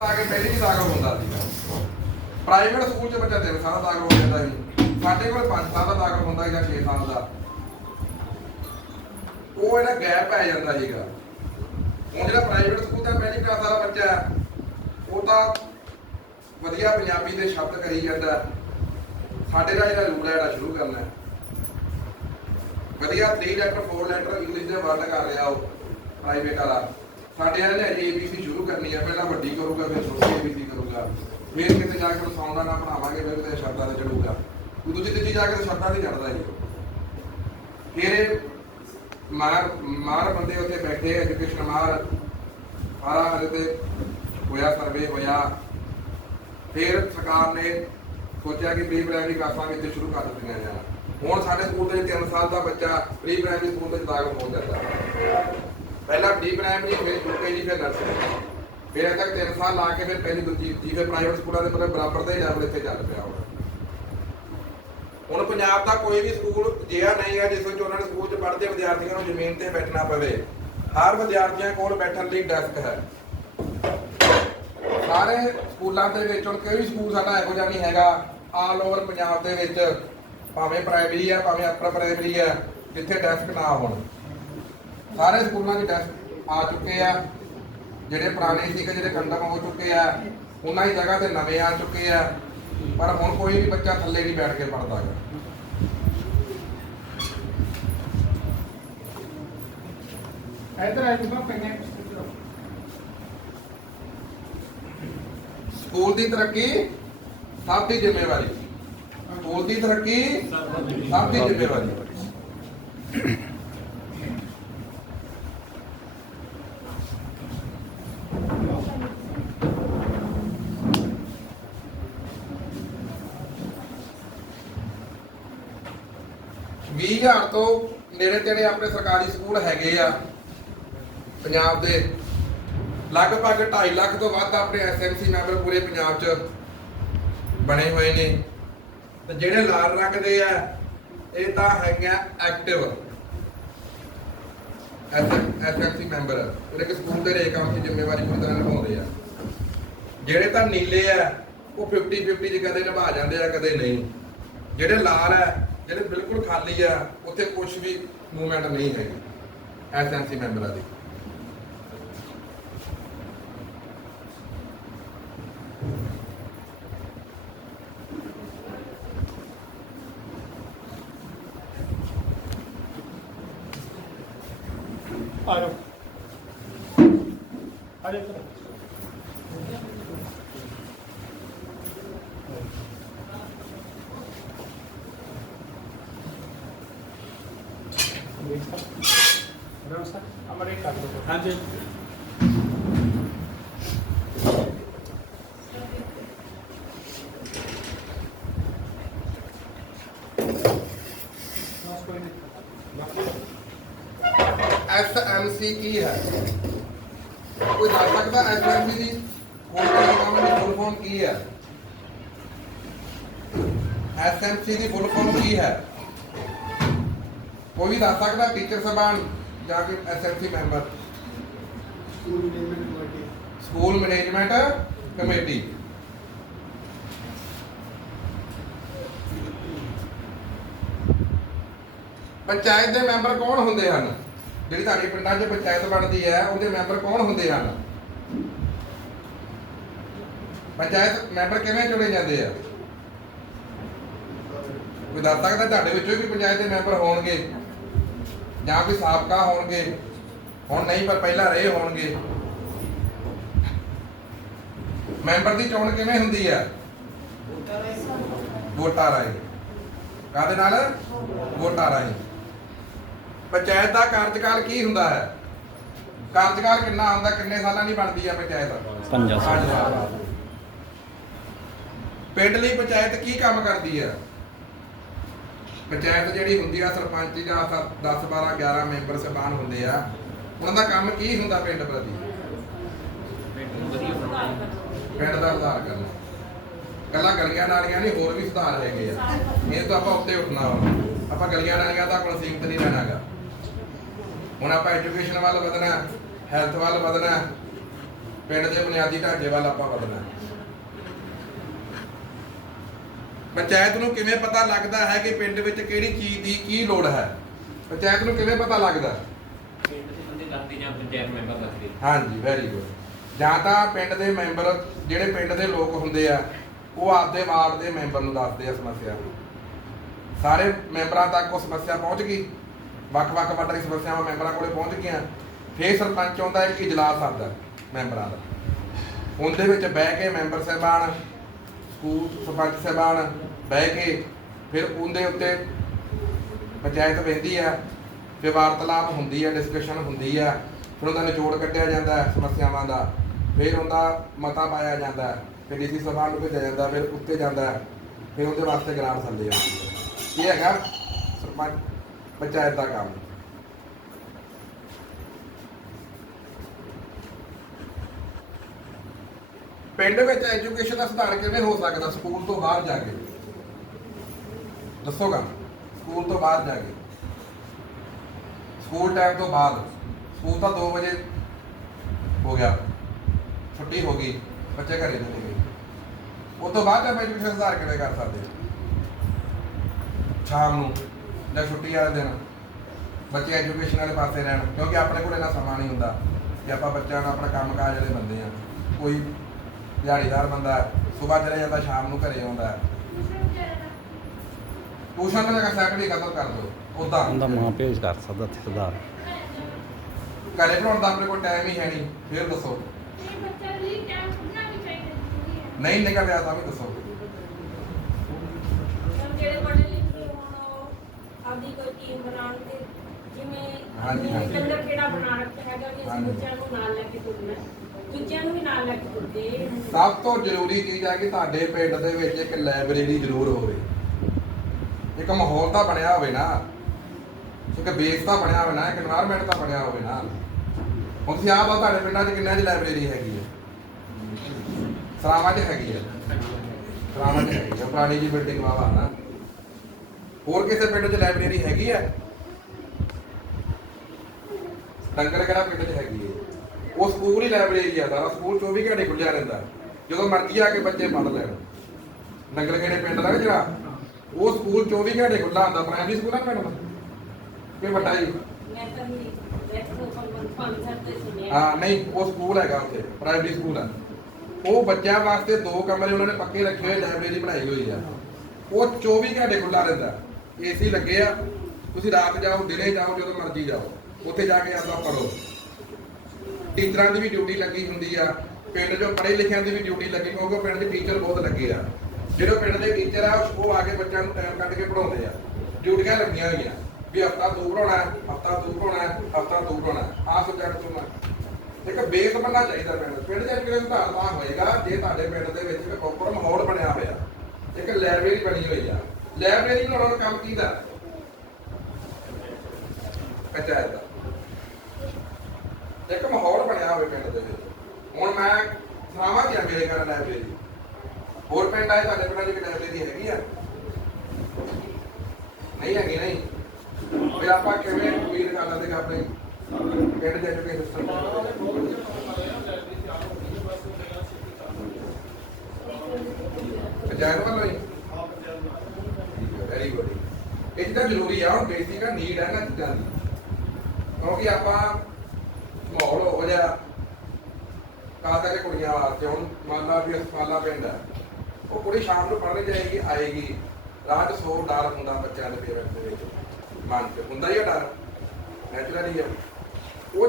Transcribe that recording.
ਆ ਕੇ ਪਹਿਲੀ ਵੀ ਦਾਖਲ ਹੁੰਦਾ ਸੀ। ਪ੍ਰਾਈਵੇਟ ਸਕੂਲ 'ਚ ਬੱਚਾ 3 ਸਾਲ ਦਾ ਦਾਖਲ ਹੋ ਜਾਂਦਾ ਸੀ। ਸਾਡੇ ਕੋਲ 5 ਸਾਲ ਦਾ ਦਾਖਲ ਹੁੰਦਾ ਜਾਂ 6 ਸਾਲ ਦਾ। ਉਹ ਇਹਦਾ ਗੈਪ ਪੈ ਜਾਂਦਾ ਸੀਗਾ। ਹੁਣ ਜਿਹੜਾ ਪ੍ਰਾਈਵੇਟ ਸਕੂਲ ਦਾ ਪਹਿਲੀ ਕਲਾਸ ਵਾਲਾ ਬੱਚਾ ਉਹ ਤਾਂ ਵਧੀਆ ਪੰਜਾਬੀ ਦੇ ਸ਼ਬਦ ਕਰੀ ਜਾਂਦਾ ਸਾਡੇ ਦਾ ਜਿਹੜਾ ਰੂਲ ਹੈ ਜਿਹੜਾ ਸ਼ੁਰੂ ਕਰਨਾ ਹੈ। ਵਧੀਆ 3 ਲੈਟਰ 4 ਲੈਟਰ ਇੰਗਲਿਸ਼ ਦੇ ਵਰਡ ਕਰ ਰਿਹਾ ਉਹ ਪ੍ਰਾਈਵੇਟ ਵਾਲਾ। ਸਾਡੇ ਵਾਲੇ ਨੇ ਅਜੇ ABC ਸ਼ੁਰੂ ਕਰਨੀ ਹੈ ਪਹਿਲਾਂ ਵੱਡੀ ਕਰੂਗਾ, ਫਿਰ ਛੋਟੀ ABC ਕਰੂਗਾ। ਫਿਰ ਕਿਤੇ ਜਾ ਕੇ ਸੌਂਦਾ ਨਾ ਬਣਾਵਾਂਗੇ, ਫਿਰ ਕਿਤੇ ਸ਼ਬਦਾਂ ਤੇ ਚੜੂਗਾ। ਉਹ ਦੂਜੀ ਤੀਜੀ ਜਾ ਕੇ ਤਾਂ ਸ਼ਬਦਾਂ ਤੇ ਚੜਦਾ ਹੀ ਫਿਰ ਮਾਰ ਮਾਰ ਬੰਦੇ ਉੱਥੇ ਬੈਠੇ ਐਜੂਕੇਸ਼ਨ ਮਾਰ ਸਾਰਾ ਹਲੇ ਤੇ ਹੋਇਆ ਸਰਵੇ ਹੋਇਆ। ਫਿਰ ਸਰਕਾਰ ਨੇ ਸੋਚਿਆ ਕਿ ਪ੍ਰੀ ਪ੍ਰਾਇਮਰੀ ਕਲਾਸਾਂ ਵਿੱਚ ਸ਼ੁਰੂ ਕਰ ਦਿੱਤੀਆਂ ਜਾਣ। ਹੁਣ ਸਾਡੇ ਸਕੂਲ ਦੇ 3 ਸਾਲ ਦਾ ਬੱਚਾ ਪ੍ਰੀ ਪ੍ਰਾਇਮਰੀ ਸਕੂਲ ਵਿੱਚ ਦਾਖਲ ਹੋ ਜਾਂਦਾ। ਪਹਿਲਾਂ ਪ੍ਰੀ ਪ੍ਰਾਇਮਰੀ ਫਿਰ ਯੂਕੇਜੀ ਫਿਰ ਨਰਸਰੀ ਫਿਰ ਅਜੇ ਤੱਕ 3 ਸਾਲ ਲਾ ਕੇ ਫਿਰ ਪਹਿਲੀ ਦੂਜੀ ਤੀਜੀ ਫਿਰ ਪ੍ਰਾਈਵੇਟ ਸਕੂਲਾਂ ਦੇ ਮਤਲਬ ਬਰਾਬਰ ਦਾ ਹੀ ਲੈਵਲ ਇੱਥੇ ਚੱਲ ਪਿਆ ਹੁਣ। ਹੁਣ ਪੰਜਾਬ ਦਾ ਕੋਈ ਵੀ ਸਕੂਲ ਜਿਹਾ ਨਹੀਂ ਹੈ ਜਿਸ ਵਿੱਚ ਉਹਨਾਂ ਨੂੰ ਸਕੂਲ 'ਚ ਪੜ੍ਹਦੇ ਵਿਦਿਆਰਥੀਆਂ ਨੂੰ ਜ਼ਮੀਨ ਤੇ ਬੈਠਣਾ ਪਵੇ, ਹਰ ਵਿਦਿਆਰਥੀਆਂ ਕੋਲ ਬੈਠਣ ਲਈ ਡੈਸਕ ਹੈ। ਸਾਰੇ ਸਕੂਲਾਂ ਦੇ ਵਿੱਚ, ਹੁਣ ਕੋਈ ਵੀ ਸਕੂਲ ਸਾਡਾ ਇਹੋ ਜਿਹਾ ਨਹੀਂ ਹੈਗਾ ਆਲ ਓਵਰ ਪੰਜਾਬ ਦੇ ਵਿੱਚ, ਭਾਵੇਂ ਪ੍ਰਾਇਮਰੀ ਹੈ ਭਾਵੇਂ ਅਪਰ ਪ੍ਰਾਇਮਰੀ ਹੈ ਜਿੱਥੇ ਡੈਸਕ ਨਾ ਹੋਣ। ਸਾਰੇ ਸਕੂਲਾਂ 'ਚ ਡੈਸਕ ਆ ਚੁੱਕੇ ਆ। ਜਿਹੜੇ ਪੁਰਾਣੇ ਸੀਗੇ ਜਿਹੜੇ ਕੰਡਮ ਹੋ ਚੁੱਕੇ ਆ ਉਹਨਾਂ ਦੀ ਜਗ੍ਹਾ ਤੇ ਨਵੇਂ ਆ ਚੁੱਕੇ ਆ। ਪਰ ਹੁਣ ਕੋਈ ਵੀ ਬੱਚਾ ਥੱਲੇ ਨਹੀਂ ਬੈਠ ਕੇ ਪੜਦਾ ਹੈ ਇਧਰ ਆਈ ਤੁਸਾਂ ਪਈਆਂ ਸਕੂਲ ਦੀ ਤਰੱਕੀ ਸਭ ਦੀ ਜ਼ਿੰਮੇਵਾਰੀ। ਸਕੂਲ ਦੀ ਤਰੱਕੀ ਸਭ ਦੀ ਜ਼ਿੰਮੇਵਾਰੀ। ਵੀਹ ਹਜ਼ਾਰ ਤੋਂ ਨੇੜੇ ਤੇੜੇ ਆਪਣੇ ਸਰਕਾਰੀ ਸਕੂਲ ਹੈਗੇ ਆ ਪੰਜਾਬ ਦੇ। ਲਗਭਗ 2.5 ਲੱਖ ਤੋਂ ਵੱਧ ਆਪਣੇ ਐਸਐਮਸੀ ਮੈਂਬਰ ਪੂਰੇ ਪੰਜਾਬ 'ਚ ਬਣੇ ਹੋਏ ਨੇ। ਤੇ ਜਿਹੜੇ ਲਾਲ ਰੰਗ ਦੇ ਆ, ਇਹ ਤਾਂ ਹੈਗੇ ਐਕਟਿਵ ਐਸਐਮਸੀ ਮੈਂਬਰ। ਜਿਹੜੇ ਕਿ ਸਕੂਲ ਦੇ ਰੇ ਦੀ ਜ਼ਿੰਮੇਵਾਰੀ ਪੂਰੀ ਤਰ੍ਹਾਂ ਨਿਭਾਉਂਦੇ ਆ। ਜਿਹੜੇ ਤਾਂ ਨੀਲੇ ਆ, ਉਹ 50 50 ਚ ਕਦੇ ਨਿਭਾ ਜਾਂਦੇ ਆ, ਕਦੇ ਨਹੀਂ। ਜਿਹੜੇ ਲਾਲ ਆ ਜਿਹੜੇ ਬਿਲਕੁਲ ਖਾਲੀ ਆ, ਉੱਥੇ ਕੁਝ ਵੀ ਮੂਵਮੈਂਟ ਨਹੀਂ ਹੈਗੀ। ਐਸਐਮਸੀ ਮੈਂਬਰਾਂ ਦੀ। ਆ ਜਾਓ ਸਰ? ਅਮਰੇ ਕਰ ਦੋ ਹਾਂਜੀ। ਕੋਈ ਨਹੀਂ। ਐਸਐਮਸੀ ਕੀ ਹੈ? ਕੋਈ ਦੱਸ ਸਕਦਾ ਦੀ ਕੋਲਕਾਤਾ ਗਵਰਨਮੈਂਟ ਦੀ ਫੁੱਲ ਫਾਰਮ ਕੀ ਹੈ? ਐਸਐਮਸੀ ਦੀ ਫੁੱਲ ਫਾਰਮ ਕੀ ਹੈ? ਕੋਈ ਵੀ ਦੱਸ ਸਕਦਾ ਟੀਚਰ ਸਬਾਨ ਜਾਂ ਕਿ SMC member school management committee panchayat ਦੇ ਮੈਂਬਰ ਕੌਣ ਹੁੰਦੇ ਹਨ? ਜਿਹੜੀ ਤੁਹਾਡੇ ਪਿੰਡਾਂ 'ਚ ਪੰਚਾਇਤ ਬਣਦੀ ਹੈ ਉਹਦੇ ਮੈਂਬਰ ਕੌਣ ਹੁੰਦੇ ਹਨ? ਪੰਚਾਇਤ ਮੈਂਬਰ ਕਿਵੇਂ ਚੁਣੇ ਜਾਂਦੇ ਆ? ਕੋਈ ਦੱਸ ਸਕਦਾ ਤੁਹਾਡੇ ਵਿੱਚੋਂ ਵੀ ਪੰਚਾਇਤ ਦੇ ਮੈਂਬਰ ਹੋਣਗੇ? ਜਾਂ ਕੋਈ ਸਾਬਕਾ ਹੋਣਗੇ ਹੁਣ ਨਹੀਂ ਪਰ ਪਹਿਲਾਂ ਰਹੇ ਹੋਣਗੇ। ਮੈਂਬਰ ਦੀ ਚੋਣ ਕਿਵੇਂ ਹੁੰਦੀ ਆ? ਵੋਟਾਂ ਰਾਹੀਂ। ਕਾਹਦੇ ਨਾਲ? ਵੋਟਾਂ ਰਾਹੀਂ। ਪੰਚਾਇਤ ਦਾ ਕਾਰਜਕਾਲ ਕੀ ਹੁੰਦਾ ਹੈ? ਕਾਰਜਕਾਲ ਕਿੰਨਾ ਹੁੰਦਾ ਕਿੰਨੇ ਸਾਲਾਂ ਦੀ ਬਣਦੀ ਹੈ ਪੰਚਾਇਤ? ਪੰਜਾਂ ਸਾਲ। ਪੰਜ ਸਾਲ। ਪਿੰਡ ਲਈ ਪੰਚਾਇਤ ਕੀ ਕੰਮ ਕਰਦੀ ਹੈ ਪੰਚਾਇਤ ਜਿਹੜੀ ਹੁੰਦੀ ਆ, ਸਰਪੰਚ ਜਾਂ 10 12 11 ਮੈਂਬਰ ਸਬਾਨ ਹੁੰਦੇ ਆ, ਉਹਨਾਂ ਦਾ ਕੰਮ ਕੀ ਹੁੰਦਾ ਪਿੰਡ ਪ੍ਰਤੀ? ਪਿੰਡ ਦਾ ਸੁਧਾਰ ਕਰਨਾ। ਕੱਲਾ ਗਲੀਆਂ ਨਾਲੀਆਂ ਨਹੀਂ, ਹੋਰ ਵੀ ਸੁਧਾਰ ਹੈਗੇ ਆ। ਇਹ ਤਾਂ ਆਪਾਂ ਉੱਤੇ ਉੱਠਣਾ ਵਾ। ਆਪਾਂ ਗਲੀਆਂ ਨਾਲੀਆਂ ਦਾ ਕੋਲ ਸੀਮਤ ਨਹੀਂ ਰਹਿਣਾਗਾ। ਹੁਣ ਆਪਾਂ ਐਜੂਕੇਸ਼ਨ ਵੱਲ ਵਧਣਾ ਹੈਲਥ ਵੱਲ ਵਧਣਾ, ਪਿੰਡ ਦੇ ਬੁਨਿਆਦੀ ਢਾਂਚੇ ਵੱਲ ਆਪਾਂ ਵਧਣਾ। ਪੰਚਾਇਤ ਨੂੰ ਕਿਵੇਂ ਪਤਾ ਲੱਗਦਾ ਹੈ ਕਿ ਪਿੰਡ ਵਿੱਚ ਕਿਹੜੀ ਚੀਜ਼ ਦੀ ਕੀ ਲੋੜ ਹੈ? ਪੰਚਾਇਤ ਨੂੰ ਕਿਵੇਂ ਪਤਾ ਲੱਗਦਾ? ਪਿੰਡ ਦੇ ਬੰਦੇ ਦੱਸਦੇ ਜਾਂ ਪੰਚਾਇਤ ਮੈਂਬਰ ਦੱਸਦੇ ਹਾਂਜੀ ਵੈਰੀ ਗੁੱਡ ਜਾਂ ਤਾਂ ਪਿੰਡ ਦੇ ਮੈਂਬਰ ਜਿਹੜੇ ਪਿੰਡ ਦੇ ਲੋਕ ਹੁੰਦੇ ਆ ਉਹ ਆਪਦੇ ਵਾਰਡ ਦੇ ਮੈਂਬਰ ਨੂੰ ਦੱਸਦੇ ਆ ਸਮੱਸਿਆ। ਸਾਰੇ ਮੈਂਬਰਾਂ ਤੱਕ ਉਹ ਸਮੱਸਿਆ ਪਹੁੰਚ ਗਈ। ਵੱਖ-ਵੱਖ ਵੱਡੀ ਸਮੱਸਿਆਵਾਂ ਮੈਂਬਰਾਂ ਕੋਲੇ ਪਹੁੰਚ ਗਈਆਂ। ਫੇਰ ਸਰਪੰਚ ਆਉਂਦਾ ਇੱਕ ਇਜਲਾਸ ਆਉਂਦਾ ਮੈਂਬਰਾਂ ਦਾ। ਉਹਦੇ ਵਿੱਚ ਬਹਿ ਕੇ ਮੈਂਬਰ ਸਾਹਿਬਾਨ ਸਕੂਲ ਸਰਪੰਚ ਸਾਹਿਬਾਨ ਬਹਿ ਕੇ ਫਿਰ ਉਹਦੇ ਉੱਤੇ ਪੰਚਾਇਤ ਬਹਿੰਦੀ ਆ, ਫਿਰ ਵਾਰਤਾਲਾਪ ਹੁੰਦੀ ਆ ਡਿਸਕਸ਼ਨ ਹੁੰਦੀ ਆ, ਫਿਰ ਉਹਦਾ ਨਿਚੋੜ ਕੱਢਿਆ ਜਾਂਦਾ ਸਮੱਸਿਆਵਾਂ ਦਾ, ਫਿਰ ਉਹਦਾ ਮਤਾ ਪਾਇਆ ਜਾਂਦਾ ਫਿਰ ਡੀਸੀ ਸਭਾ ਨੂੰ ਭੇਜਿਆ ਜਾਂਦਾ, ਫਿਰ ਉੱਤੇ ਜਾਂਦਾ ਫਿਰ ਉਹਦੇ ਵਾਸਤੇ ਗ੍ਰਾਂਟ ਥੱਲੇ ਆਉਂਦੀ ਇਹ ਹੈਗਾ ਸਰਪੰਚ, ਪੰਚਾਇਤ ਦਾ ਕੰਮ। ਪਿੰਡ ਵਿੱਚ ਐਜੂਕੇਸ਼ਨ ਦਾ ਸੁਧਾਰ ਕਿਵੇਂ ਹੋ ਸਕਦਾ? ਸਕੂਲ ਤੋਂ ਬਾਹਰ ਜਾ ਕੇ। ਦੱਸੋਗਾ ਸਕੂਲ ਤੋਂ ਬਾਹਰ ਜਾ ਕੇ। ਸਕੂਲ ਟਾਈਮ ਤੋਂ ਬਾਅਦ। ਸਕੂਲ ਤਾਂ 2 ਵਜੇ ਹੋ ਗਿਆ। ਛੁੱਟੀ ਹੋ ਗਈ। ਬੱਚੇ ਘਰੇ ਚਲੇ ਗਏ ਉਸ ਤੋਂ ਬਾਅਦ ਆਪਾਂ ਐਜੂਕੇਸ਼ਨ ਸੁਧਾਰ ਕਿਵੇਂ ਕਰ ਸਕਦੇ ਸ਼ਾਮ ਨੂੰ ਜਾਂ ਛੁੱਟੀ ਵਾਲੇ ਦਿਨ ਬੱਚੇ ਐਜੂਕੇਸ਼ਨ ਵਾਲੇ ਪਾਸੇ ਰਹਿਣ। ਕਿਉਂਕਿ ਆਪਣੇ ਕੋਲ ਇੰਨਾ ਸਮਾਂ ਨਹੀਂ ਹੁੰਦਾ ਕਿ ਆਪਾਂ ਬੱਚਿਆਂ ਨੂੰ ਆਪਣਾ ਕੰਮ ਕਾਜ ਜਿਹੜੇ ਬੰਦੇ ਆ ਕੋਈ ਦਿਹਾੜੀਦਾਰ ਬੰਦਾ ਸਵੇਰ ਚਲੇ ਜਾਂਦਾ ਸ਼ਾਮ ਨੂੰ ਘਰੇ ਆਉਂਦਾ ਟਿਊਸ਼ਨ ਦਾ ਸੈਟਰਡੇ ਕਦਰ ਕਰ ਦੋ ਉਦਾਂ ਉਹਦਾ ਮਾਂ ਭੇਜ ਕਰ ਸਕਦਾ ਤੇ ਸੁਧਾਰ ਘਰੇ ਪੜਾਉਣ ਦਾ ਆਪਣੇ ਕੋਲ ਟਾਈਮ ਹੀ ਹੈ ਨਹੀਂ ਫਿਰ ਦੱਸੋ ਨਹੀਂ ਨਿਕਲ ਰਿਹਾ ਤਾਂ ਵੀ ਦੱਸੋ ਜਿਹੜੇ ਪੜ੍ਹੇ ਲਿਖੇ ਹੋਣ ਉਹ ਆਪਦੀ ਕੋਈ ਟੀਮ ਬਣਾਉਣ ਤੇ ਜਿਵੇਂ ਹਾਂਜੀ, ਹਾਂਜੀ। ਕੇਂਦਰ ਕਿਹੜਾ ਬਣਾ ਰੱਖਿਆ ਹੈਗਾ ਵੀ ਅਸੀਂ ਹਾਂਜੀ। ਬੱਚਿਆਂ ਨੂੰ ਨਾਲ ਲੈ ਕੇ ਤੁਰਨਾ ਹੈ। ਸਭ ਤੋਂ ਜ਼ਰੂਰੀ ਚੀਜ਼ ਹੈ ਕਿ ਤੁਹਾਡੇ ਪਿੰਡ ਦੇ ਵਿੱਚ ਇੱਕ ਲਾਇਬ੍ਰੇਰੀ ਜ਼ਰੂਰ ਹੋਵੇ। ਇੱਕ ਮਾਹੌਲ ਤਾਂ ਬਣਿਆ ਹੋਵੇ ਨਾ। ਇੱਕ ਬੇਸ ਤਾਂ ਬਣਿਆ ਹੋਵੇ ਨਾ, ਇੱਕ এনवायरमेंट ਤਾਂ ਬਣਿਆ ਹੋਵੇ ਨਾ। ਹੁਣ ਤੁਸੀਂ ਆਪ ਆ ਤੁਹਾਡੇ ਪਿੰਡਾਂ 'ਚ ਕਿੰਨਾ ਦੀ ਲਾਇਬ੍ਰੇਰੀ ਹੈਗੀ ਹੈ? ਸਰਾਵਾਂ 'ਚ ਹੈਗੀ ਹੈ। ਸਰਾਵਾਂ 'ਚ ਹੈਗੀ ਹੈ। ਪੁਰਾਣੀ ਜੀ ਬਿਲਡਿੰਗ ਵਾਵਾ ਨਾ। ਹੋਰ ਕਿਸੇ ਪਿੰਡ 'ਚ ਲਾਇਬ੍ਰੇਰੀ ਹੈਗੀ ਹੈ? ਡੰਗਰ ਕਿਹੜਾ ਪਿੰਡ 'ਚ ਹੈਗੀ ਹੈ? ਉਹ ਸਕੂਲ ਹੀ ਲਾਇਬ੍ਰੇਰੀ ਆ ਸਾਰਾ ਸਕੂਲ 24 ਘੰਟੇ ਖੁੱਲਿਆ ਰਹਿੰਦਾ। ਜਦੋਂ ਮਰਜ਼ੀ ਆ ਕੇ ਬੱਚੇ ਪੜ੍ਹ ਲੈਣ। ਡੰਗਰ ਕਿਹੜੇ ਪਿੰਡ ਦਾ ਜਿਹੜਾ ਉਹ ਸਕੂਲ 24 ਘੰਟੇ ਖੁੱਲਾ ਹੁੰਦਾ ਪ੍ਰਾਇਮਰੀ ਸਕੂਲ ਆ ਪਿੰਡ ਦਾ? ਕਿ ਵੱਡਾ ਜੀ ਮੈਂ ਤਾਂ ਨਹੀਂ ਸੁਣਿਆ ਹਾਂ ਨਹੀਂ। ਉਹ ਸਕੂਲ ਹੈਗਾ ਉੱਥੇ ਪ੍ਰਾਇਮਰੀ ਸਕੂਲ ਆ। ਉਹ ਬੱਚਿਆਂ ਵਾਸਤੇ ਦੋ ਕਮਰੇ ਉਹਨਾਂ ਨੇ ਪੱਕੇ ਰੱਖੇ ਹੋਏ ਲਾਇਬ੍ਰੇਰੀ ਬਣਾਈ ਹੋਈ ਆ। ਉਹ 24 ਘੰਟੇ ਖੁੱਲਾ ਰਹਿੰਦਾ। ਏਸੀ ਲੱਗੇ ਆ ਤੁਸੀਂ ਰਾਤ ਜਾਓ ਦਿਨੇ ਜਾਓ ਜਦੋਂ ਮਰਜ਼ੀ ਜਾਓ। ਉੱਥੇ ਜਾ ਕੇ ਆਪਦਾ ਪੜੋ ਟੀਚਰਾਂ ਦੀ ਵੀ ਡਿਊਟੀ ਲੱਗੀ ਹੁੰਦੀ ਆ, ਪਿੰਡ 'ਚੋਂ ਪੜ੍ਹੇ ਲਿਖਿਆਂ ਦੀ ਵੀ ਡਿਊਟੀ ਲੱਗੀ, ਕਿਉਂਕਿ ਪਿੰਡ ਦੇ ਟੀਚਰ ਬਹੁਤ ਲੱਗੇ ਆ। ਜਿਹੜੇ ਪਿੰਡ ਦੇ ਟੀਚਰ ਆ, ਉਹ ਆ ਕੇ ਬੱਚਿਆਂ ਨੂੰ ਟਾਈਮ ਕੱਢ ਕੇ ਪੜਾਉਂਦੇ ਆ। ਡਿਊਟੀਆਂ ਲੱਗੀਆਂ ਹੋਈਆਂ, ਵੀ ਹਫਤਾ ਤੂੰ ਪੜਾਉਣਾ ਹਫਤਾ ਤੂੰ ਪੜਾਉਣਾ ਹਫਤਾ ਤੂੰ ਪੜਾਉਣਾ ਆ ਸਬਜੈਕਟ ਤੂੰ ਮੈਂ ਇੱਕ ਬੇਸ ਬਣਨਾ ਚਾਹੀਦਾ ਪਿੰਡ ਪਿੰਡ ਦੇ ਐਜੂਕੇਸ਼ਨ ਸੁਧਾਰ ਹੋਏਗਾ, ਜੇ ਤੁਹਾਡੇ ਪਿੰਡ ਦੇ ਵਿੱਚ ਇੱਕ ਪ੍ਰੋਪਰ ਮਾਹੌਲ ਬਣਿਆ ਹੋਇਆ। ਇੱਕ ਲਾਇਬ੍ਰੇਰੀ ਬਣੀ ਹੋਈ ਆ। ਲਾਇਬ੍ਰੇਰੀ ਬਣਾਉਣ ਦਾ ਕੰਮ ਕਿਹਦਾ ਪੰਚਾਇਤ ਦਾ। ਇੱਕ ਮਾਹੌਲ ਬਣਿਆ ਹੋਵੇ ਪਿੰਡ ਦੇ ਵਿੱਚ। ਹੁਣ ਮੈਂ ਸੁਣਾਵਾਂ ਕਿ ਮੇਰੇ ਘਰ ਲਾਇਬ੍ਰੇਰੀ ਹੋਰ ਪਿੰਡ ਆਏ, ਤੁਹਾਡੇ ਪਿੰਡਾਂ 'ਚ ਕਿ ਲਾਇਬ੍ਰੇਰੀ ਹੈਗੀ ਆ। ਨਹੀਂ ਹੈਗੀ, ਨਹੀਂ। ਫਿਰ ਆਪਾਂ ਕਿਵੇਂ ਉਮੀਦ ਕਰ ਲੈਂਦੇ ਕਿ ਪਿੰਡ ਦੇ ਐਜੂਕੇਸ਼ਨ ਸਿਸਟਮ ਪੰਚਾਇਤ ਵੱਲੋਂ ਹੀ ਵੈਰੀ ਗੁੱਡ ਇਹ ਚੀਜ਼ਾਂ ਜ਼ਰੂਰੀ ਆ, ਹੁਣ ਬੇਸਿਕ ਨੀਡ ਹੈ ਨਾ ਚੀਜ਼ਾਂ ਦੀ। ਕਿਉਂਕਿ ਆਪਾਂ ਮਾਹੌਲ ਹੋ ਜਾ ਖਾਸ ਕਰਕੇ ਕੁੜੀਆਂ ਵਾਸਤੇ, ਹੁਣ ਮੰਨ ਲਾ ਵੀ ਅਸਫਾਲਾ ਪਿੰਡ ਹੈ ਉਹ ਕੁੜੀ ਸ਼ਾਮ ਨੂੰ ਪੜ੍ਹਨ ਜਾਏਗੀ, ਆਏਗੀ। ਰਾਤ ਸੋ ਡਰ ਹੁੰਦਾ ਬੱਚਿਆਂ ਦੇ ਪੇਰੈਂਟਸ ਦੇ ਵਿੱਚ, ਮਨ 'ਚ। ਹੁੰਦਾ ਹੀ ਆ ਡਰ, ਨੈਚੁਰਲੀ ਆ। ਉਹ